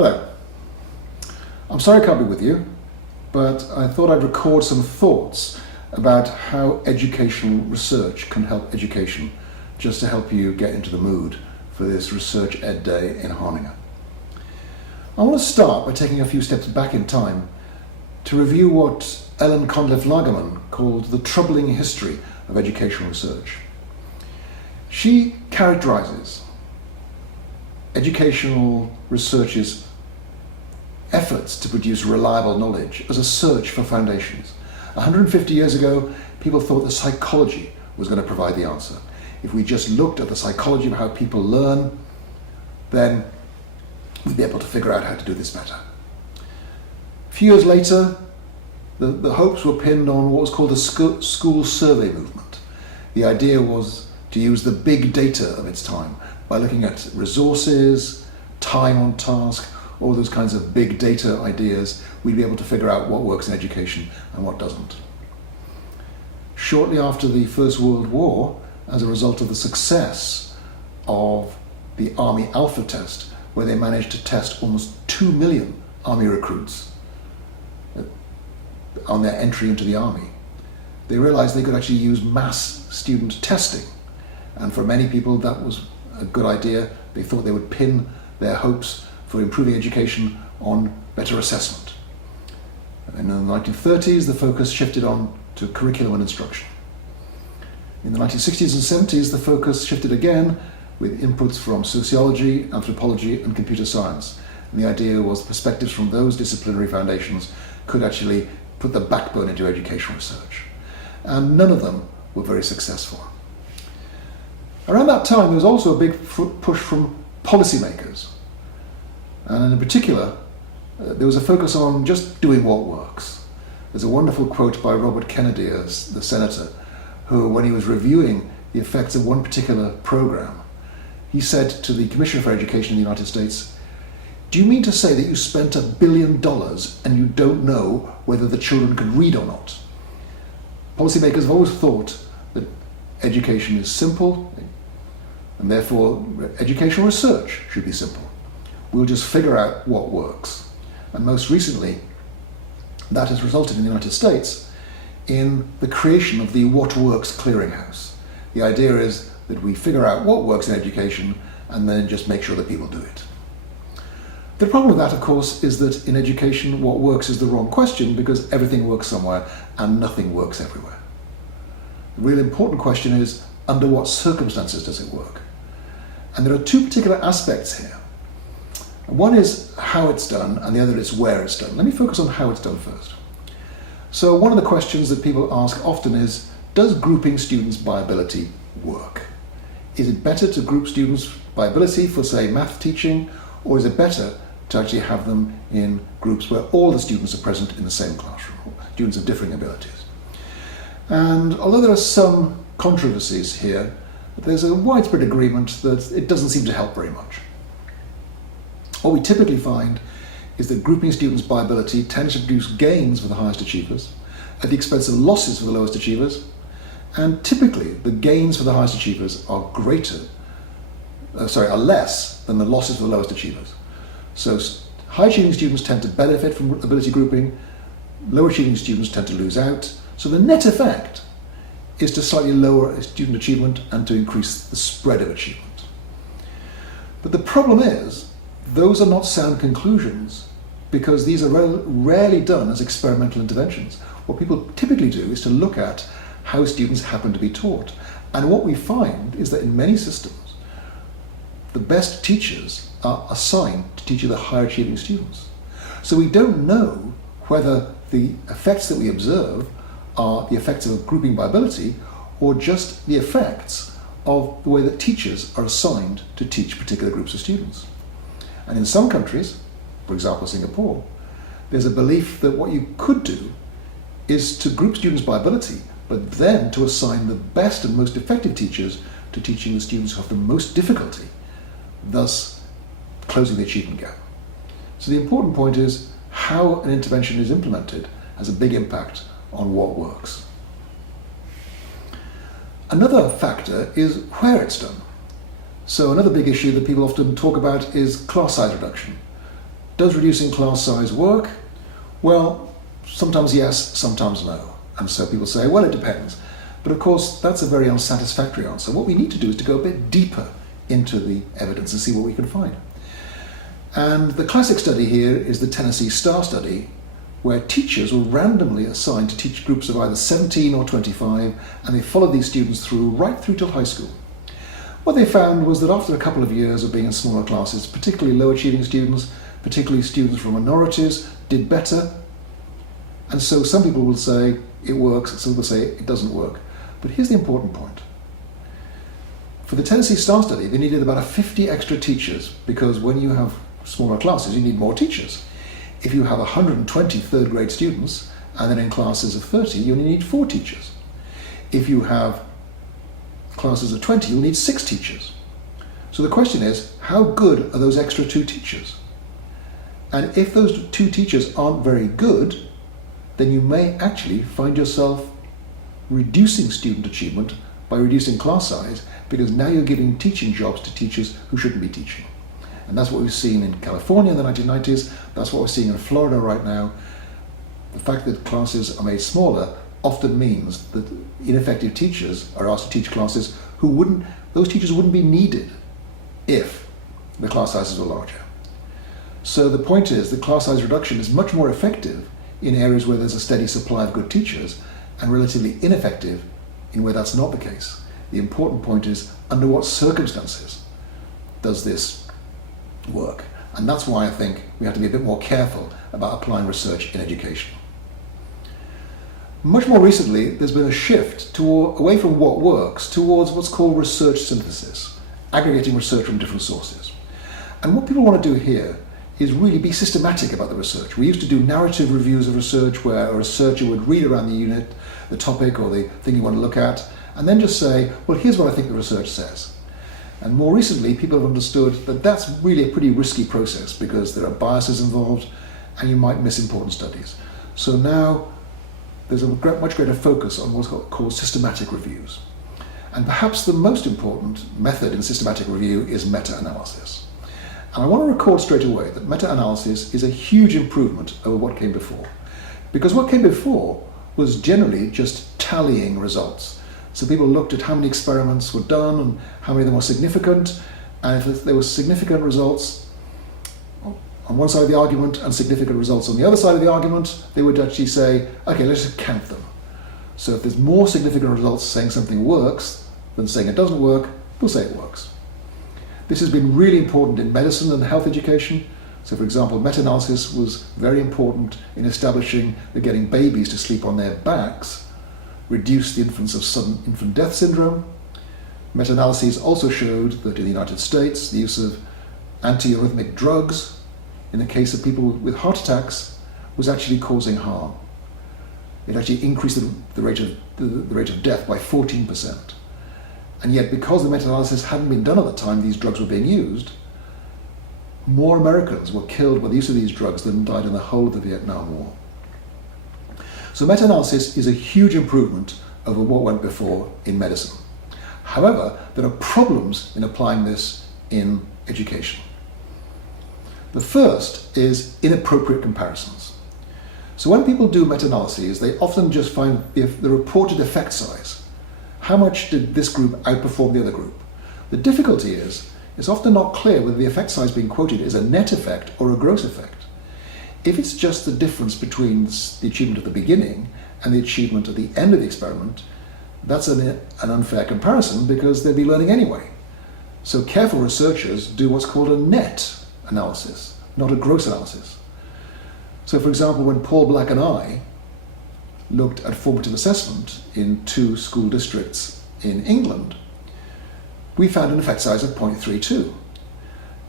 Hello. I'm sorry I can't be with you, but I thought I'd record some thoughts about how educational research can help education, just to help you get into the mood for this researchED day in Haninge. I want to start by taking a few steps back in time to review what Ellen Conliffe-Lagerman called the troubling history of educational research. She characterizes educational research's efforts to produce reliable knowledge as a search for foundations. 150 years ago, people thought that psychology was going to provide the answer. If we just looked at the psychology of how people learn, then we'd be able to figure out how to do this better. A few years later, the hopes were pinned on what was called the school survey movement. The idea was to use the big data of its time by looking at resources, time on task, all those kinds of big data ideas. We'd be able to figure out what works in education and what doesn't. Shortly after the First World War, as a result of the success of the Army Alpha test, where they managed to test almost 2 million Army recruits on their entry into the Army, they realized they could actually use mass student testing. And for many people, that was a good idea. They thought they would pin their hopes for improving education on better assessment. In the 1930s, the focus shifted on to curriculum and instruction. In the 1960s and 70s, the focus shifted again with inputs from sociology, anthropology, and computer science. And the idea was perspectives from those disciplinary foundations could actually put the backbone into educational research. And none of them were very successful. Around that time, there was also a big push from policymakers. And in particular, there was a focus on just doing what works. There's a wonderful quote by Robert Kennedy, the senator, who, when he was reviewing the effects of one particular program, he said to the Commissioner for Education in the United States, "Do you mean to say that you spent $1 billion and you don't know whether the children can read or not?" Policymakers have always thought that education is simple, and therefore educational research should be simple. We'll just figure out what works. And most recently, that has resulted in the United States in the creation of the What Works Clearinghouse. The idea is that we figure out what works in education and then just make sure that people do it. The problem with that, of course, is that in education, what works is the wrong question, because everything works somewhere and nothing works everywhere. The real important question is, under what circumstances does it work? And there are two particular aspects here. One is how it's done, and the other is where it's done. Let me focus on how it's done first. So one of the questions that people ask often is, does grouping students by ability work? Is it better to group students by ability for, say, math teaching, or is it better to actually have them in groups where all the students are present in the same classroom, students of differing abilities? And although there are some controversies here, there's a widespread agreement that it doesn't seem to help very much. What we typically find is that grouping students by ability tends to produce gains for the highest achievers at the expense of losses for the lowest achievers, and typically the gains for the highest achievers are less than the losses for the lowest achievers. So high achieving students tend to benefit from ability grouping, low achieving students tend to lose out. So the net effect is to slightly lower student achievement and to increase the spread of achievement. But the problem is, those are not sound conclusions, because these are rarely done as experimental interventions. What people typically do is to look at how students happen to be taught. And what we find is that in many systems, the best teachers are assigned to teach the higher achieving students. So we don't know whether the effects that we observe are the effects of grouping by ability, or just the effects of the way that teachers are assigned to teach particular groups of students. And in some countries, for example Singapore, there's a belief that what you could do is to group students by ability, but then to assign the best and most effective teachers to teaching the students who have the most difficulty, thus closing the achievement gap. So the important point is how an intervention is implemented has a big impact on what works. Another factor is where it's done. So another big issue that people often talk about is class size reduction. Does reducing class size work? Well, sometimes yes, sometimes no. And so people say, well, it depends. But of course, that's a very unsatisfactory answer. What we need to do is to go a bit deeper into the evidence and see what we can find. And the classic study here is the Tennessee STAR study, where teachers were randomly assigned to teach groups of either 17 or 25, and they followed these students right through till high school. What they found was that after a couple of years of being in smaller classes, particularly low achieving students, particularly students from minorities, did better. And so some people will say it works, some people say it doesn't work. But here's the important point. For the Tennessee STAR study, they needed about 50 extra teachers, because when you have smaller classes, you need more teachers. If you have 120 third grade students, and then in classes of 30, you only need 4 teachers. If you have classes of 20, you'll need 6 teachers. So the question is, how good are those extra 2 teachers? And if those 2 teachers aren't very good, then you may actually find yourself reducing student achievement by reducing class size, because now you're giving teaching jobs to teachers who shouldn't be teaching. And that's what we've seen in California in the 1990s, that's what we're seeing in Florida right now. The fact that classes are made smaller often means that ineffective teachers are asked to teach classes those teachers wouldn't be needed if the class sizes were larger. So the point is that class size reduction is much more effective in areas where there's a steady supply of good teachers, and relatively ineffective in where that's not the case. The important point is, under what circumstances does this work? And that's why I think we have to be a bit more careful about applying research in education. Much more recently, there's been a shift away from what works towards what's called research synthesis, aggregating research from different sources. And what people want to do here is really be systematic about the research. We used to do narrative reviews of research, where a researcher would read around the unit, the topic or the thing you want to look at, and then just say, well, here's what I think the research says. And more recently, people have understood that that's really a pretty risky process, because there are biases involved and you might miss important studies. So now there's a much greater focus on what's called systematic reviews. And perhaps the most important method in systematic review is meta-analysis. And I want to record straight away that meta-analysis is a huge improvement over what came before. Because what came before was generally just tallying results. So people looked at how many experiments were done and how many of them were significant. And if there were significant results on one side of the argument and significant results on the other side of the argument, they would actually say, okay, let's just count them. So if there's more significant results saying something works than saying it doesn't work, we'll say it works. This has been really important in medicine and health education. So for example, meta-analysis was very important in establishing that getting babies to sleep on their backs reduced the incidence of sudden infant death syndrome. Meta-analyses also showed that in the United States, the use of antiarrhythmic drugs in the case of people with heart attacks was actually causing harm. It actually increased the rate of death by 14%. And yet, because the meta-analysis hadn't been done at the time these drugs were being used, more Americans were killed by the use of these drugs than died in the whole of the Vietnam War. So meta-analysis is a huge improvement over what went before in medicine. However, there are problems in applying this in education. The first is inappropriate comparisons. So when people do meta-analyses, they often just find the reported effect size. How much did this group outperform the other group? The difficulty is, it's often not clear whether the effect size being quoted is a net effect or a gross effect. If it's just the difference between the achievement at the beginning and the achievement at the end of the experiment, that's an unfair comparison, because they'll be learning anyway. So careful researchers do what's called a net analysis, not a gross analysis. So for example, when Paul Black and I looked at formative assessment in 2 school districts in England, we found an effect size of 0.32.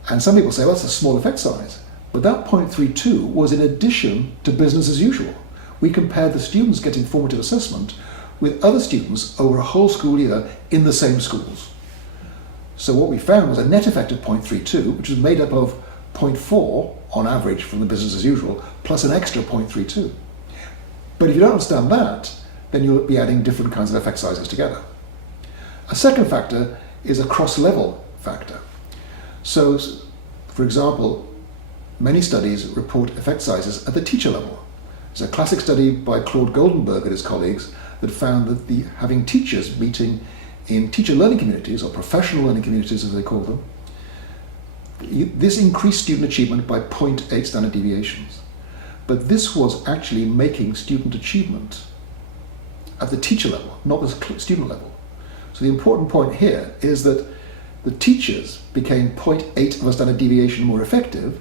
And some people say, well, that's a small effect size. But that 0.32 was in addition to business as usual. We compared the students getting formative assessment with other students over a whole school year in the same schools. So what we found was a net effect of 0.32, which was made up of 0.4 on average from the business as usual, plus an extra 0.32. But if you don't understand that, then you'll be adding different kinds of effect sizes together. A second factor is a cross-level factor. So, for example, many studies report effect sizes at the teacher level. There's a classic study by Claude Goldenberg and his colleagues that found that having teachers meeting in teacher learning communities, or professional learning communities as they call them, this increased student achievement by 0.8 standard deviations. But this was actually making student achievement at the teacher level, not the student level. So the important point here is that the teachers became 0.8 of a standard deviation more effective,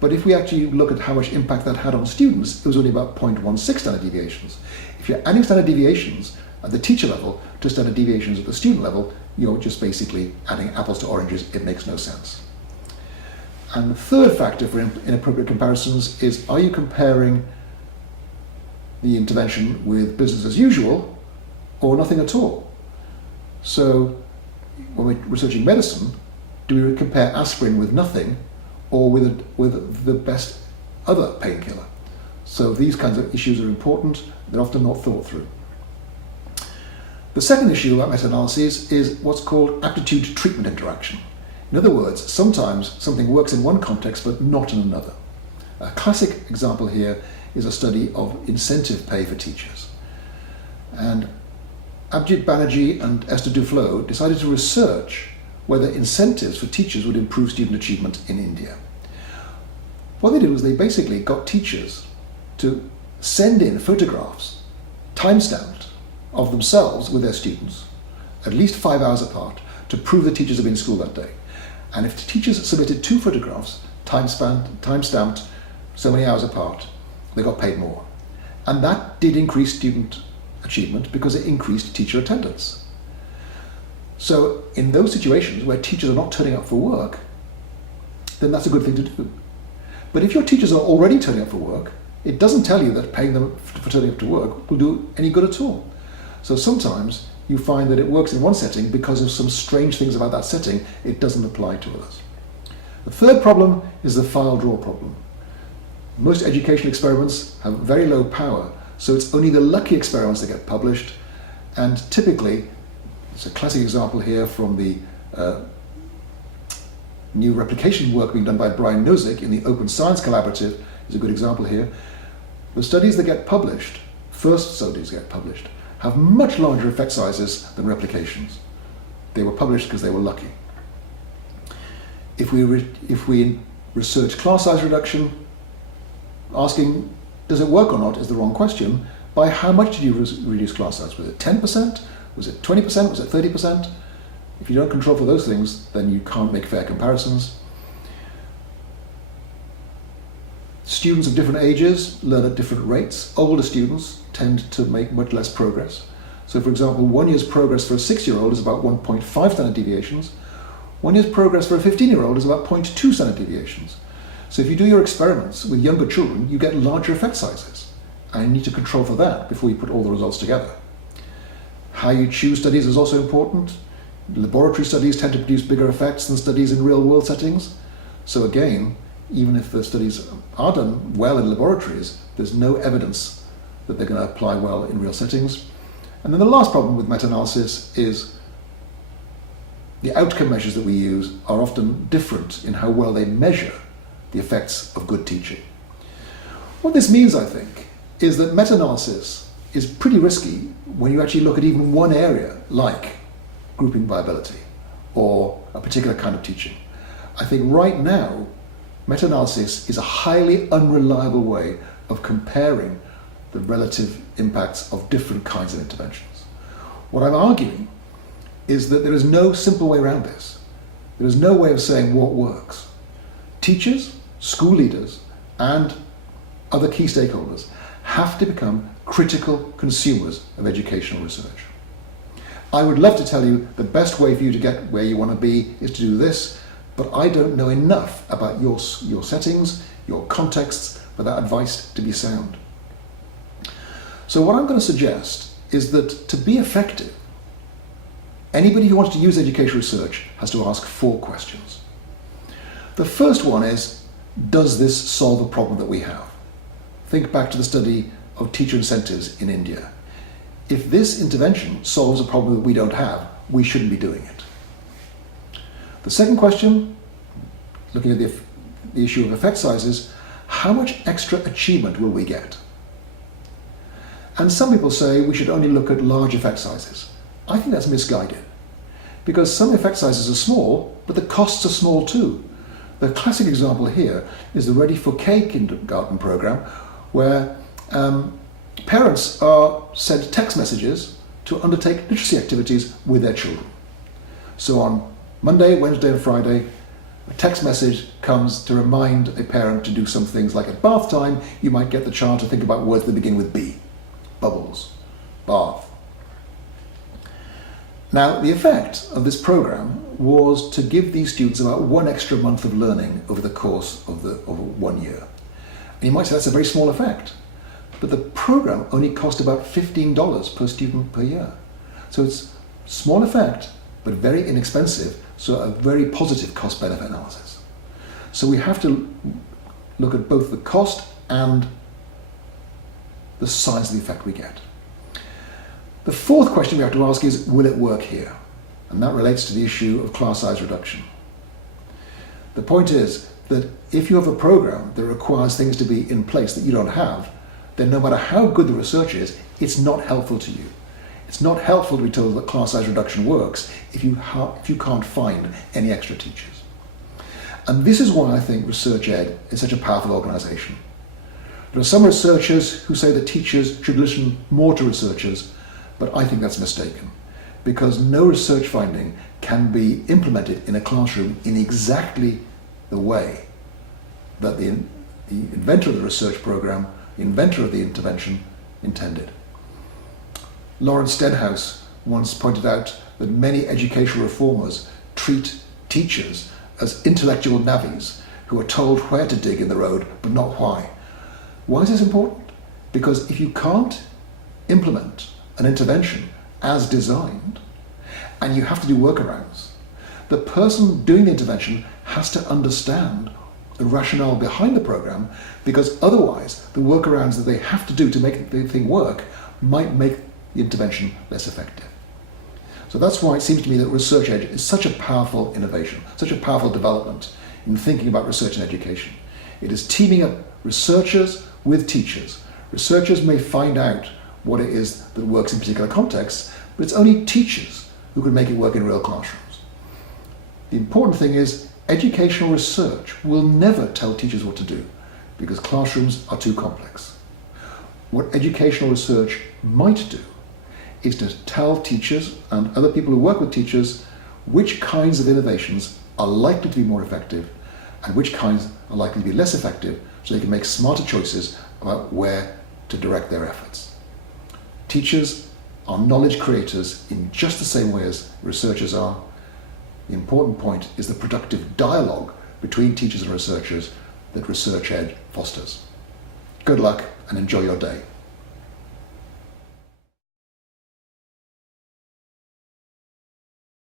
but if we actually look at how much impact that had on students, it was only about 0.16 standard deviations. If you're adding standard deviations at the teacher level to standard deviations at the student level, you're just basically adding apples to oranges. It makes no sense. And the third factor for inappropriate comparisons is, are you comparing the intervention with business as usual or nothing at all? So when we're researching medicine, do we compare aspirin with nothing or with the best other painkiller? So these kinds of issues are important. They're often not thought through. The second issue about meta-analyses is what's called aptitude-treatment interaction. In other words, sometimes something works in one context but not in another. A classic example here is a study of incentive pay for teachers. And Abhijit Banerjee and Esther Duflo decided to research whether incentives for teachers would improve student achievement in India. What they did was they basically got teachers to send in photographs, time-stamped, of themselves with their students, at least 5 hours apart, to prove the teachers had been in school that day. And if the teachers submitted 2 photographs, time-stamped, so many hours apart, they got paid more. And that did increase student achievement because it increased teacher attendance. So in those situations where teachers are not turning up for work, then that's a good thing to do. But if your teachers are already turning up for work, it doesn't tell you that paying them for turning up to work will do any good at all. So sometimes you find that it works in one setting because of some strange things about that setting. It doesn't apply to others. The third problem is the file draw problem. Most educational experiments have very low power, so it's only the lucky experiments that get published. And typically, it's a classic example here from the new replication work being done by Brian Nozick in the Open Science Collaborative is a good example here. The studies that get published, first studies get published, have much larger effect sizes than replications. They were published because they were lucky. If we research class size reduction, asking does it work or not is the wrong question. By how much did you reduce class size? Was it 10%? Was it 20%? Was it 30%? If you don't control for those things, then you can't make fair comparisons. Students of different ages learn at different rates. Older students tend to make much less progress. So for example, 1 year's progress for a 6-year-old is about 1.5 standard deviations. 1 year's progress for a 15-year-old is about 0.2 standard deviations. So if you do your experiments with younger children, you get larger effect sizes. And you need to control for that before you put all the results together. How you choose studies is also important. Laboratory studies tend to produce bigger effects than studies in real-world settings. So again, even if the studies are done well in laboratories, there's no evidence that they're going to apply well in real settings. And then the last problem with meta-analysis is the outcome measures that we use are often different in how well they measure the effects of good teaching. What this means, I think, is that meta-analysis is pretty risky when you actually look at even one area, like grouping viability or a particular kind of teaching. I think right now, meta-analysis is a highly unreliable way of comparing the relative impacts of different kinds of interventions. What I'm arguing is that there is no simple way around this. There is no way of saying what works. Teachers, school leaders, and other key stakeholders have to become critical consumers of educational research. I would love to tell you the best way for you to get where you want to be is to do this, but I don't know enough about your settings, your contexts, for that advice to be sound. So what I'm going to suggest is that to be effective, anybody who wants to use educational research has to ask 4 questions. The first one is, does this solve a problem that we have? Think back to the study of teacher incentives in India. If this intervention solves a problem that we don't have, we shouldn't be doing it. The second question, looking at the the issue of effect sizes, how much extra achievement will we get? And some people say we should only look at large effect sizes. I think that's misguided, because some effect sizes are small, but the costs are small too. The classic example here is the Ready for K kindergarten program, where parents are sent text messages to undertake literacy activities with their children. So on Monday, Wednesday and Friday, a text message comes to remind a parent to do some things, like at bath time, you might get the child to think about words that begin with B. Bubbles, bath. Now, the effect of this program was to give these students about 1 extra month of learning over the course of 1 year. And you might say that's a very small effect, but the program only cost about $15 per student per year. So it's a small effect, but very inexpensive, so a very positive cost-benefit analysis. So we have to look at both the cost and the size of the effect we get. The fourth question we have to ask is, will it work here? And that relates to the issue of class size reduction. The point is that if you have a program that requires things to be in place that you don't have, then no matter how good the research is, it's not helpful to you. It's not helpful to be told that class size reduction works if you can't find any extra teachers. And this is why I think researchED is such a powerful organization. There are some researchers who say that teachers should listen more to researchers, but I think that's mistaken, because no research finding can be implemented in a classroom in exactly the way that the inventor of the research program, the inventor of the intervention, intended. Lawrence Stenhouse once pointed out that many educational reformers treat teachers as intellectual navvies who are told where to dig in the road, but not why. Why is this important? Because if you can't implement an intervention as designed, and you have to do workarounds, the person doing the intervention has to understand the rationale behind the program, because otherwise the workarounds that they have to do to make the thing work might make the intervention less effective. So that's why it seems to me that researchED is such a powerful innovation, such a powerful development in thinking about research and education. It is teaming up researchers with teachers. Researchers may find out what it is that works in particular contexts, but it's only teachers who can make it work in real classrooms. The important thing is educational research will never tell teachers what to do, because classrooms are too complex. What educational research might do is to tell teachers and other people who work with teachers which kinds of innovations are likely to be more effective and which kinds are likely to be less effective, so they can make smarter choices about where to direct their efforts. Teachers are knowledge creators in just the same way as researchers are. The important point is the productive dialogue between teachers and researchers that researchED fosters. Good luck and enjoy your day.